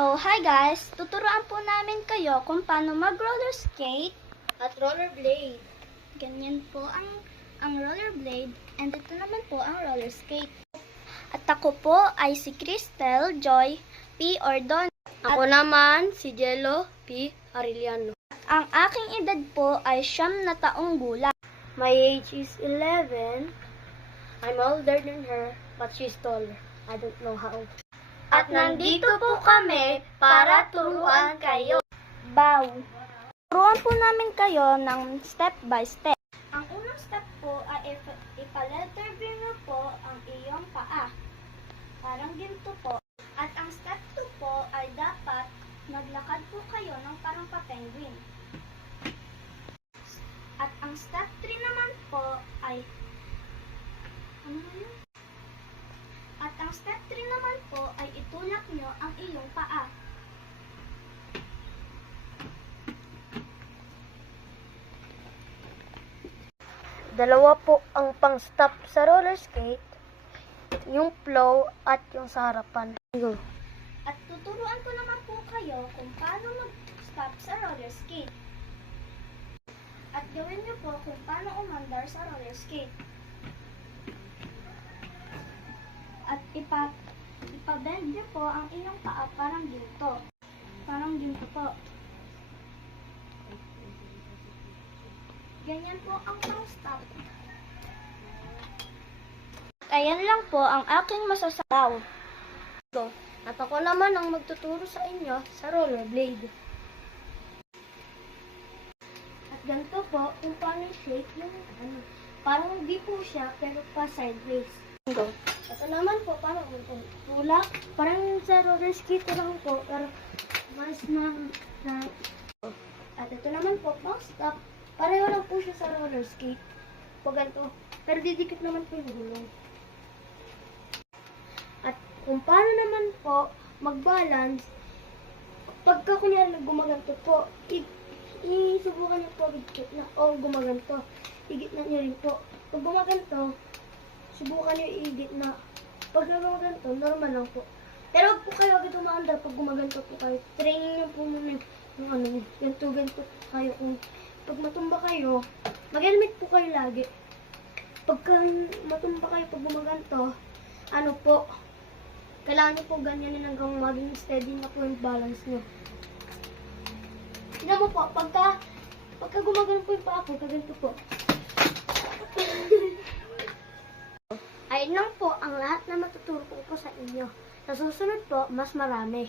So, hi guys! Tuturuan po namin kayo kung paano mag-roller skate At rollerblade. Ganyan po ang rollerblade and ito naman po ang roller skate. At ako po ay si Cristel Joy P. Ordon. Ako naman si Jello P. Arellano. Ang aking edad po ay 9 na taong gulang. My age is 11. I'm older than her, but she's taller. I don't know how. At nandito po kami para turuan kayo. Bow. Turuan po namin kayo ng step by step. Ang unang step po ay ipa-letter V nyo po ang iyong paa. Parang ginto po. At ang step 2 po ay dapat maglakad po kayo ng parang pa-penguin. At ang step 3 naman po ay At ang step 3 naman po ay itulak nyo ang iyong paa. Dalawa po ang pang-stop sa roller skate. Yung flow at yung sa harapan. Go. At tuturuan ko naman po kayo kung paano mag-stop sa roller skate. At gawin nyo po kung paano umandar sa roller skate. At ipabend nyo po ang inyong paa parang ginto. Parang ginto po. Ganyan po ang pang-stop. Ayan lang po ang aking masasabaw. At ako naman ang magtuturo sa inyo sa rollerblade. At ganito po kung paano shape yung parang hindi po siya pero pa sideways. Go. Ito naman po, parang tulak. Parang sa roller skate lang po, pero mas na. At ito naman po, pang stop. Pareho lang po siya sa roller skate. Po ganito. Pero didikit naman po yung gulong. At kung paano naman po mag-balance, pagka kunyari gumaganto po, isubukan niyo po higit na o gumaganto. Higit na niyo rin po. Pag gumaganto, subukan nyo i-edit na pag gumaganto, normal lang po. Pero huwag po kayo agad umaandar pag gumaganto po kayo. Training nyo po muna yung ganto kayo. Kung pag matumba kayo, mag-helmet po kayo lagi. Pagka matumba kayo pag gumaganto, kailangan nyo po ganyanin hanggang maging steady na po yung balance nyo. Tignan mo po, pagka gumaganto po yung paa ko, kaganto po. Ayun lang po ang lahat na matuturo ko po sa inyo. Sa susunod po, mas marami.